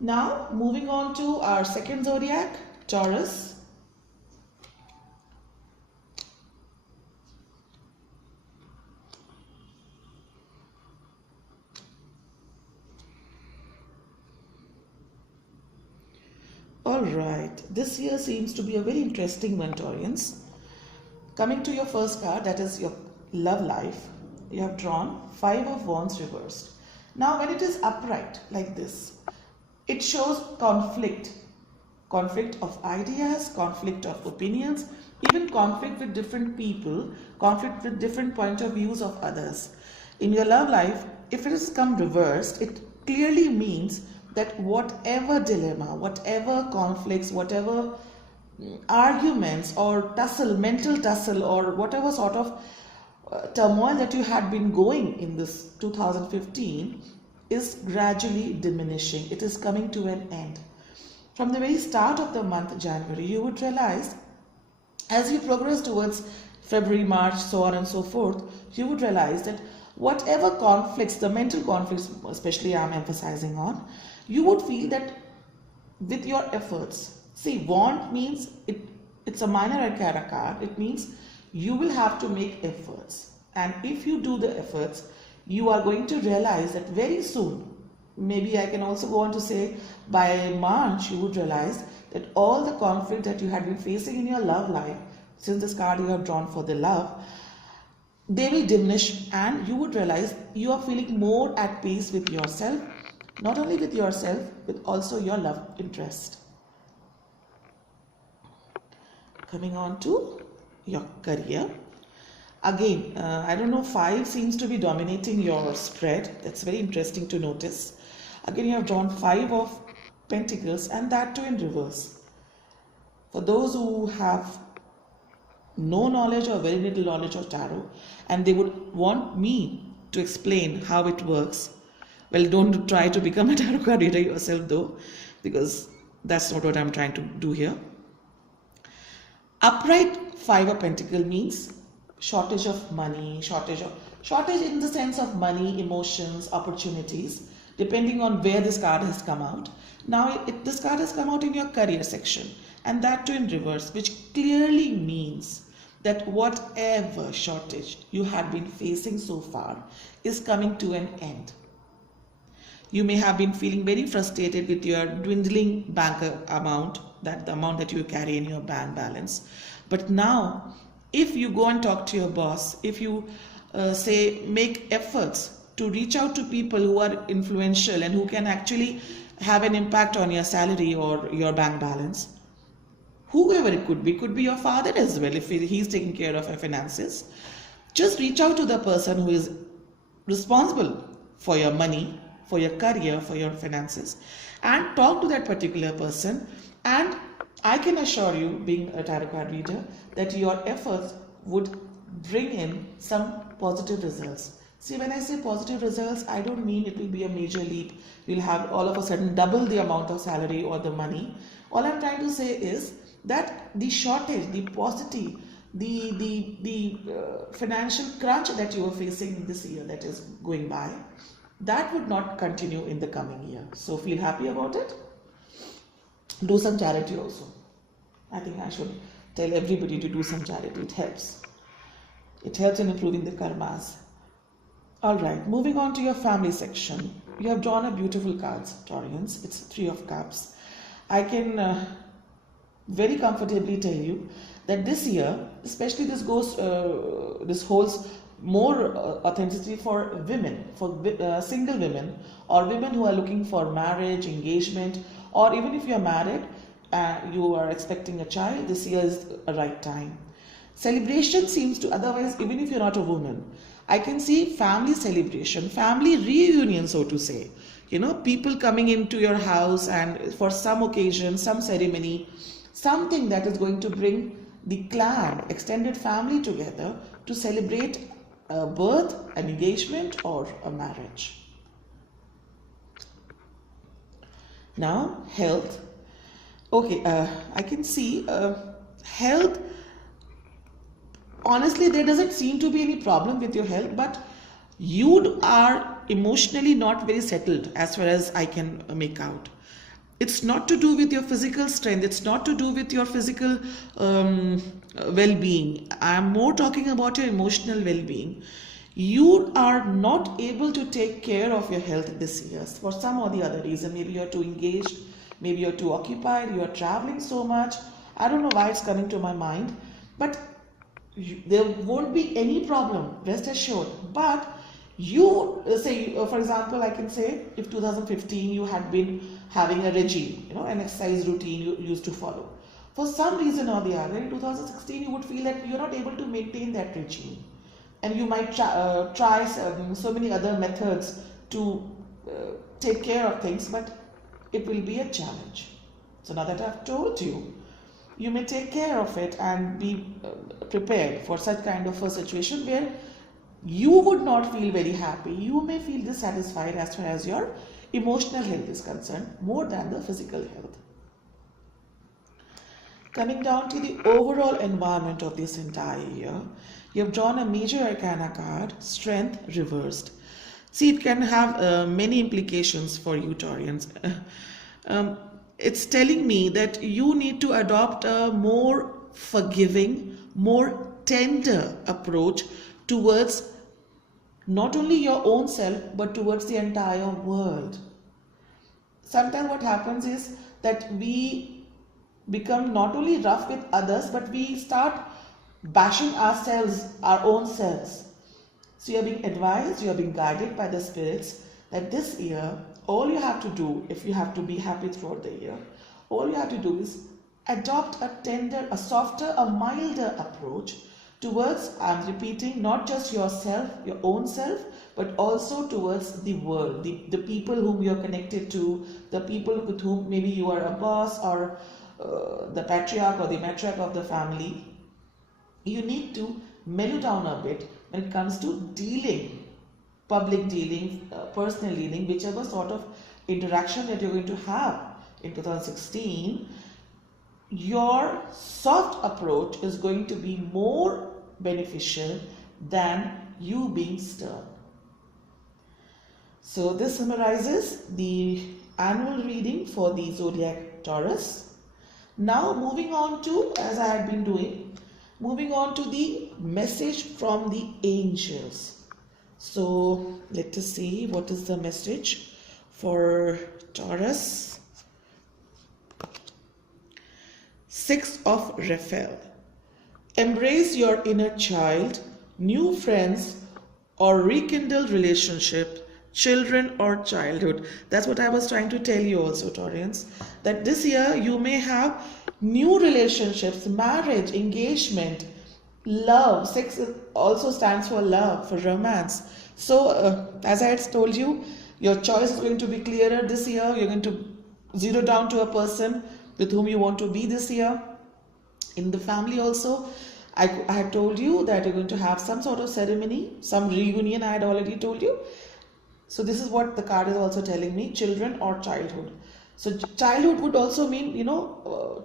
Now moving on to our second zodiac, Taurus. Alright, this year seems to be a very interesting one, Taurians. Coming to your first card, that is your love life, you have drawn Five of Wands reversed. Now when it is upright like this, it shows conflict. Conflict of ideas, conflict of opinions, even conflict with different people, conflict with different point of views of others. In your love life, if it has come reversed, it clearly means that whatever dilemma, whatever conflicts, whatever arguments or mental tussle or whatever sort of turmoil that you had been going in this 2015 is gradually diminishing. It is coming to an end. From the very start of the month January, you would realize as you progress towards February, March, so on and so forth, you would realize that whatever conflicts, the mental conflicts especially I'm emphasizing on, you would feel that with your efforts, see, want means it's a minor arcana card. It means you will have to make efforts, and if you do the efforts, you are going to realize that very soon, maybe I can also go on to say by March, you would realize that all the conflict that you had been facing in your love life, since this card you have drawn for the love, they will diminish, and you would realize you are feeling more at peace with yourself, not only with yourself, but also your love interest. Coming on to your career. Again, I don't know, 5 seems to be dominating your spread. That's very interesting to notice. Again, you have drawn 5 of Pentacles, and that too in reverse. For those who have no knowledge or very little knowledge of tarot, and they would want me to explain how it works, well, don't try to become a tarot card reader yourself though, because that's not what I'm trying to do here. Upright 5 of Pentacles means shortage of money, shortage in the sense of money, emotions, opportunities, depending on where this card has come out. Now this card has come out in your career section, and that too in reverse, which clearly means that whatever shortage you had been facing so far is coming to an end. You may have been feeling very frustrated with your dwindling bank amount, that the amount that you carry in your bank balance. But now, if you go and talk to your boss, if you make efforts to reach out to people who are influential and who can actually have an impact on your salary or your bank balance, whoever it could be your father as well, if he's taking care of your finances, just reach out to the person who is responsible for your money, for your career, for your finances, and talk to that particular person. And I can assure you, being a tarot card reader, that your efforts would bring in some positive results. See, when I say positive results, I don't mean it will be a major leap. You'll have all of a sudden double the amount of salary or the money. All I'm trying to say is that the shortage, the paucity, the financial crunch that you are facing this year that is going by, that would not continue in the coming year. So feel happy about it. Do some charity also. I think I should tell everybody to do some charity. It helps. It helps in improving the karmas. Alright, moving on to your family section. You have drawn a beautiful cards, Taurians. It's 3 of Cups. I can very comfortably tell you that this year, especially this holds more authenticity for women, for single women, or women who are looking for marriage, engagement, or even if you are married, you are expecting a child, this year is a right time. Celebration seems to, otherwise, even if you're not a woman, I can see family celebration, family reunion, so to say. You know, people coming into your house and for some occasion, some ceremony, something that is going to bring the clan, extended family together to celebrate a birth, an engagement, or a marriage. Now, health. Okay, I can see health. Honestly, there doesn't seem to be any problem with your health, but you are emotionally not very settled as far as I can make out. It's not to do with your physical strength, it's not to do with your physical well-being. I'm more talking about your emotional well-being. You are not able to take care of your health this year for some or the other reason. Maybe you're too engaged, maybe you're too occupied, you're traveling so much. I don't know why it's coming to my mind, but there won't be any problem, rest assured. But you say, for example, I can say if 2015 you had been having a regime, an exercise routine you used to follow. For some reason or the other, in 2016 you would feel that you're not able to maintain that regime. And you might try so many other methods to take care of things, but it will be a challenge. So now that I've told you, you may take care of it and be prepared for such kind of a situation where you would not feel very happy. You may feel dissatisfied as far as your emotional health is concerned, more than the physical health. Coming down to the overall environment of this entire year, you have drawn a major arcana card, Strength reversed. See, it can have many implications for you, Taurians. It's telling me that you need to adopt a more forgiving, more tender approach towards not only your own self, but towards the entire world. Sometimes what happens is that we become not only rough with others, but we start bashing ourselves, our own selves. So you're being advised, you're being guided by the spirits that this year, all you have to do, if you have to be happy throughout the year, all you have to do is adopt a tender, a softer, a milder approach towards, I'm repeating, not just yourself, your own self, but also towards the world, the people whom you're connected to, the people with whom maybe you are a boss or the patriarch or the matriarch of the family. You need to mellow down a bit when it comes to dealing, public dealing, personal dealing, whichever sort of interaction that you're going to have in 2016. Your soft approach is going to be more beneficial than you being stern. So this summarizes the annual reading for the zodiac Taurus. Now moving on to, as I had been doing, moving on to the message from the angels. So let us see what is the message for Taurus. 6 of Raphael. Embrace your inner child, new friends or rekindle relationship, children or childhood. That's what I was trying to tell you also, Taurians, that this year you may have new relationships, marriage, engagement, love. 6 also stands for love, for romance. So as I had told you, your choice is going to be clearer this year. You're going to zero down to a person with whom you want to be this year. In the family also, I had told you that you're going to have some sort of ceremony, some reunion. I had already told you. So this is what the card is also telling me, children or childhood. So childhood would also mean,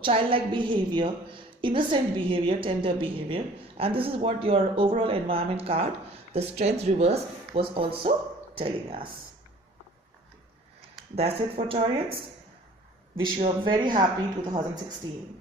childlike behavior, innocent behavior, tender behavior. And this is what your overall environment card, the Strength reverse, was also telling us. That's it for Taurians. Wish you a very happy 2016.